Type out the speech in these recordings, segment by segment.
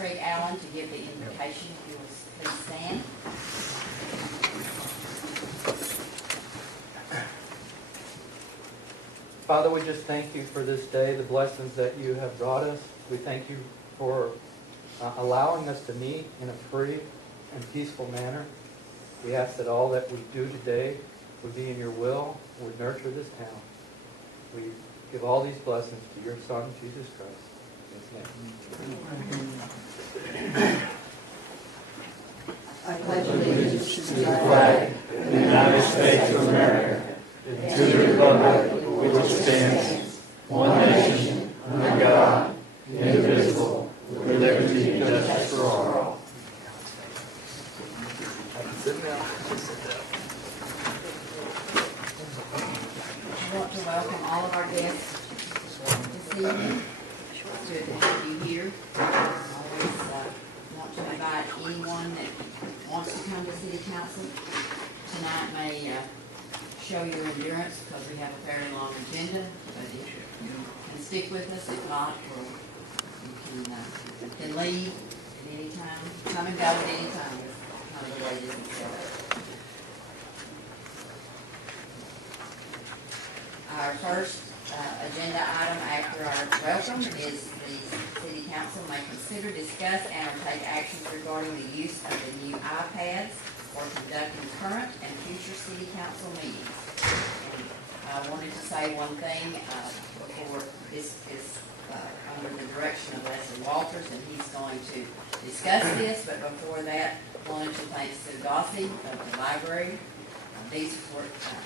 Craig Allen to give the invocation. If you will please stand. Father, we just thank you for this day, the blessings that you have brought us. We thank you for allowing us to meet in a free and peaceful manner. We ask that all that we do today would be in your will, would nurture this town. We give all these blessings to your Son, Jesus Christ. In his name. I pledge allegiance to the flag of the United States of America and to the republic which stands, one nation, under God, indivisible, with liberty and justice for all. Sit down. I want to welcome all of our guests this evening. It's good to have you here. I always want to invite anyone that wants to come to City Council. Tonight may show your endurance because we have a very long agenda, but if you can stick with us, if not, you can leave at any time, come and go at any time. That's kind of the way this is set up. Our first agenda item after our welcome is the City Council may consider, discuss, and or take actions regarding the use of the new iPads for conducting current and future City Council meetings. And I wanted to say one thing before this is under the direction of Leslie Walters, and he's going to discuss this, but before that, I wanted to thank Sue Gossie of the library. These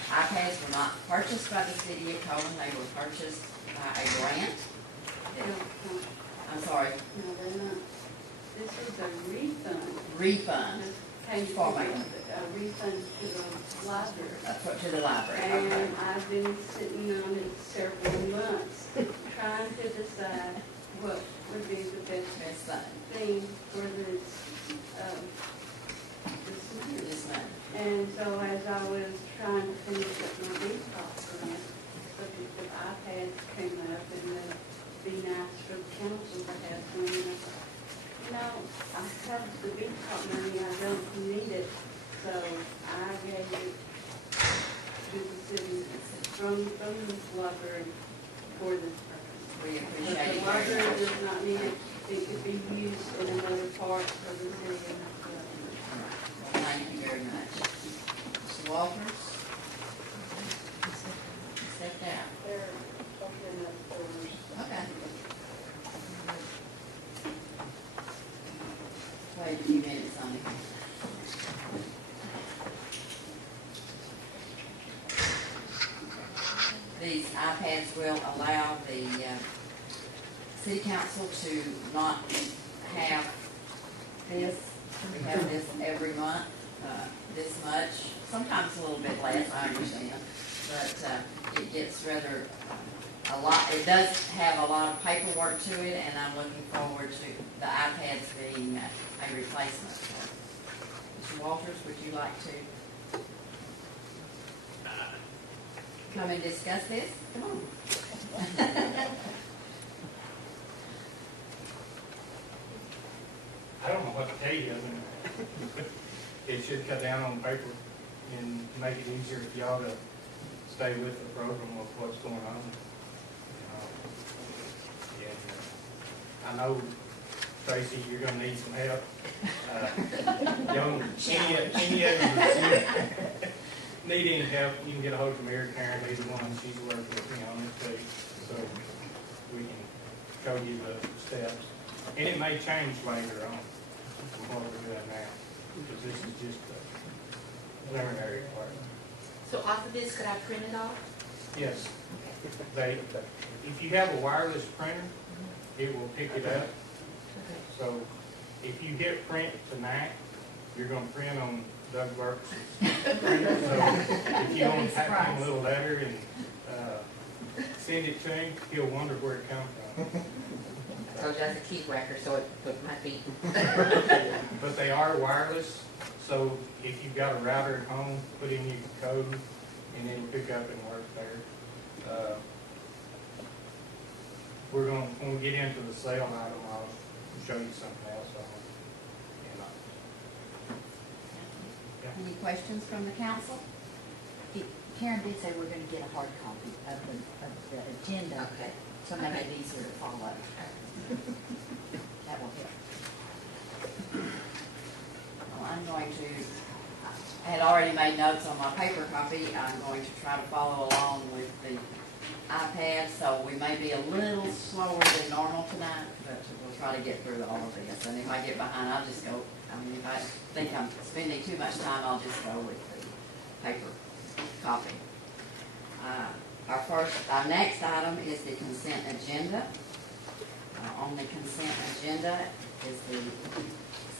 iPads were not purchased by the city of Coleman. They were purchased by a grant. I'm sorry. No, they're not. This is a refund. Refund. Came For from me. a refund to the library. To the library. And Okay. I've been sitting on it several months, trying to decide what would be the best thing for this money. This month. And so as I was trying to finish up my detox grant, subject of iPads came up, and it'd be nice for the council to have one. And I thought, I have the detox money, I don't need it, so I gave it to the city from the library for this purpose. We But appreciate the it very library much. does not need it, it could be used in another part of the city. Well, thank you very much. Mr. Walters? Step down. They're opening up doors. Okay. Wait a few minutes on it. These iPads will allow the city council to not have this. We have this every month, this much, sometimes a little bit less, I understand. But it gets rather a lot, it does have a lot of paperwork to it, and I'm looking forward to the iPads being a replacement for it. Mr. Walters, would you like to come and discuss this? Come on. I don't know what to tell you. I mean, it should cut down on paper and make it easier for y'all to stay with the program of what's going on. I know, Tracy, you're going to need some help. Any of you need any help, you can get a hold of Mary Karen, either one. She's worked with me on it too, so we can show you the steps. And it may change later on from what we're doing now, because this is just the preliminary part. So off of this, could I print it off? Yes, if you have a wireless printer, it will pick it up. So if you hit print tonight, you're going to print on Doug Burke's printer. So if you want to type him a little letter and send it to him, he'll wonder where it comes from. So that's a key record, so it might be. But they are wireless, so if you've got a router at home, put in your code and it'll pick up and work there. We're going, when we get into the sale item, I'll show you something else on it. And, Any questions from the council? Karen did say we're gonna get a hard copy of the agenda, Okay. so maybe it's easier to follow. That will help. Well, I'm going to, I had already made notes on my paper copy. I'm going to try to follow along with the iPad, so we may be a little slower than normal tonight, but we'll try to get through all of this. And if I get behind, I'll just go, I mean, if I think I'm spending too much time, I'll just go with the paper copy. Our next item is the consent agenda. On the consent agenda is the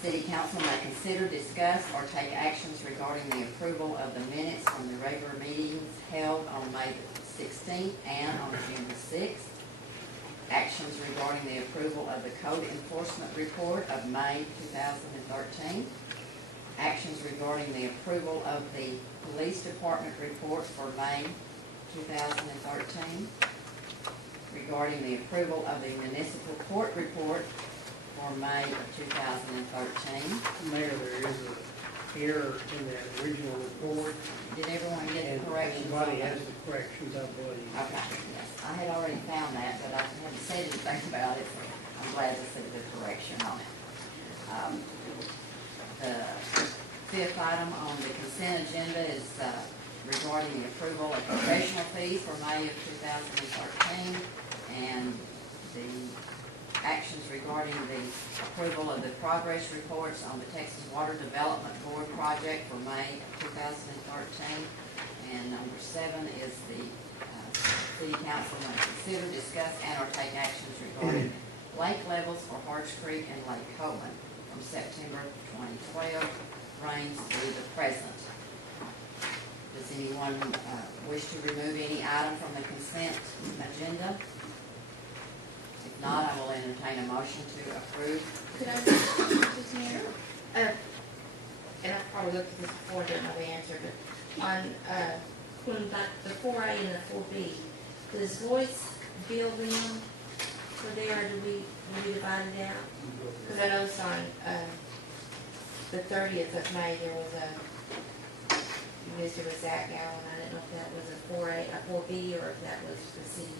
city council may consider, discuss, or take actions regarding the approval of the minutes from the regular meetings held on May 16th and on June 6th. Actions regarding the approval of the code enforcement report of May 2013. Actions regarding the approval of the police department report for May 2013. Regarding the approval of the municipal court report for May of 2013. Mayor, there is an error in that original report. Did everyone get the corrections? Everybody has the corrections, I believe. Okay, yes, I had already found that, but I hadn't said anything about it, so I'm glad to see the correction on it. The fifth item on the consent agenda is regarding the approval of professional fees for May of 2013, and the actions regarding the approval of the progress reports on the Texas Water Development Board project for May of 2013. And number 7 is the city council may consider, discuss, and or take actions regarding lake levels for Harts Creek and Lake Coleman from September 2012 rains through the present. Does anyone wish to remove any item from the consent agenda? If not, I will entertain a motion to approve. Could I just Mayor? And I've probably looked at this before, don't know the answer, but on, when the 4A and the 4B, does Lois bill them for there, or do we divide it out? Because I noticed on, the 30th of May, there was a, Mr. Zach Allen, I didn't know if that was a 4A, a 4B, or if that was the city.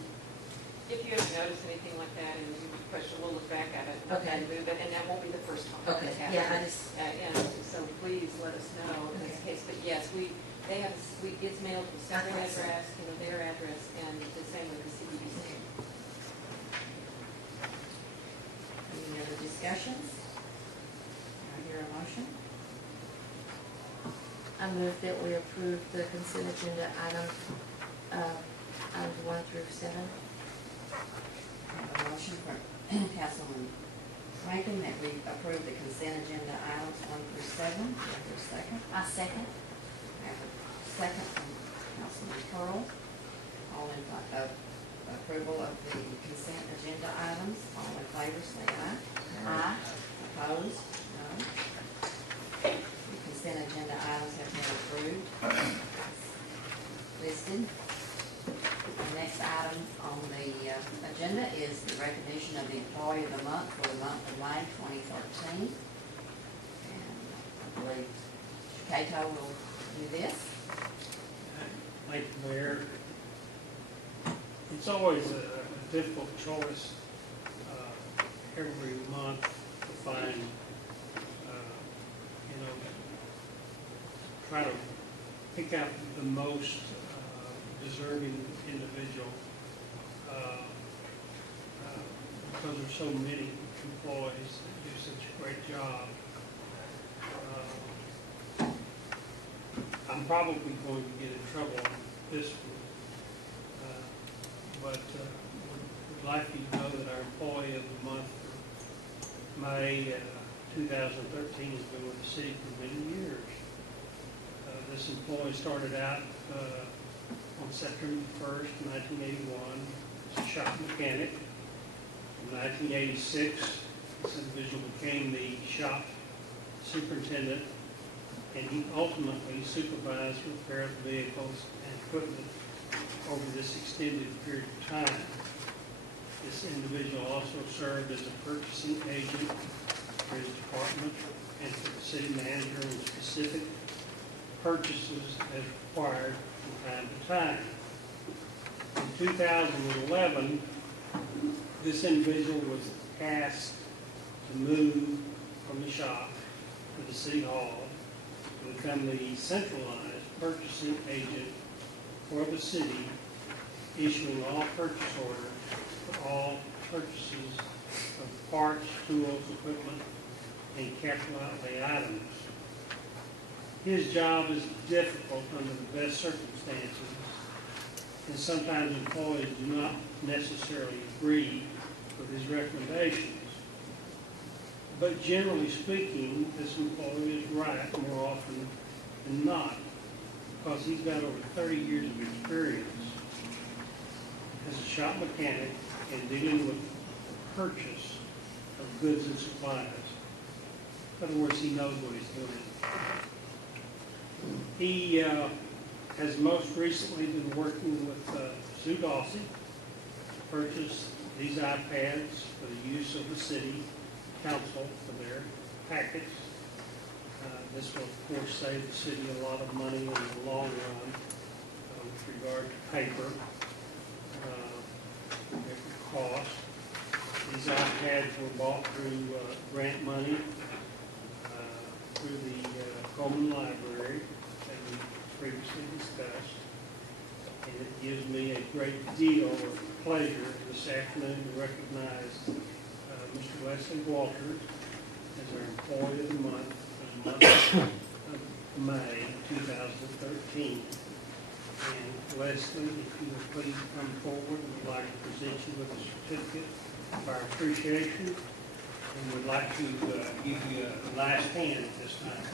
If you haven't noticed anything like that and you have a question, we'll look back at it Okay. and move it, and that won't be the first time. Okay, it's yeah, I happened. just, And so please let us know in this case, but yes, they have, it's mailed to the Okay. address, their address, and the same with the CDBC. Any other discussions? I hear a motion. I move that we approve the consent agenda items 1 through 7. I have a motion from Councilman Rankin that we approve the consent agenda items 1 through 7. Do I hear a second? I second. I have a second from Councilman Pearl. All in approval of the consent agenda items. All in favor, say aye. Aye. Opposed? No. The consent agenda items have been approved. Listed. The next item on the agenda is the recognition of the Employee of the Month for the month of May 2013. And I believe Cato will do this. Thank you, Mayor. It's always a difficult choice every month to find, try to pick out the most deserving individual because there's so many employees that do such a great job. I'm probably going to get in trouble on this one, but would like you to know that our employee of the month for May 2013 has been with the city for many years. This employee started out on September 1st, 1981, as a shop mechanic. In 1986, this individual became the shop superintendent, and he ultimately supervised repair of vehicles and equipment over this extended period of time. This individual also served as a purchasing agent for his department and for the city manager on specific purchases as required from time to time. In 2011, this individual was asked to move from the shop to the city hall to become the centralized purchasing agent for the city, issuing all purchase orders for all purchases of parts, tools, equipment, and capital outlay items. His job is difficult under the best circumstances, and sometimes employees do not necessarily agree with his recommendations. But generally speaking, this employee is right more often than not, because he's got over 30 years of experience as a shop mechanic and dealing with the purchase of goods and supplies. In other words, he knows what he's doing. He has most recently been working with Sue Dawsey to purchase these iPads for the use of the city council for their packets. This will, of course, save the city a lot of money in the long run with regard to paper, cost. These iPads were bought through grant money through the Coleman Library that we previously discussed. And it gives me a great deal of pleasure this afternoon to recognize Mr. Leslie Walters as our Employee of the Month for the month of May 2013. And Leslie, if you would please come forward, we'd like to present you with a certificate of our appreciation, and we'd like to give you a nice hand at this time.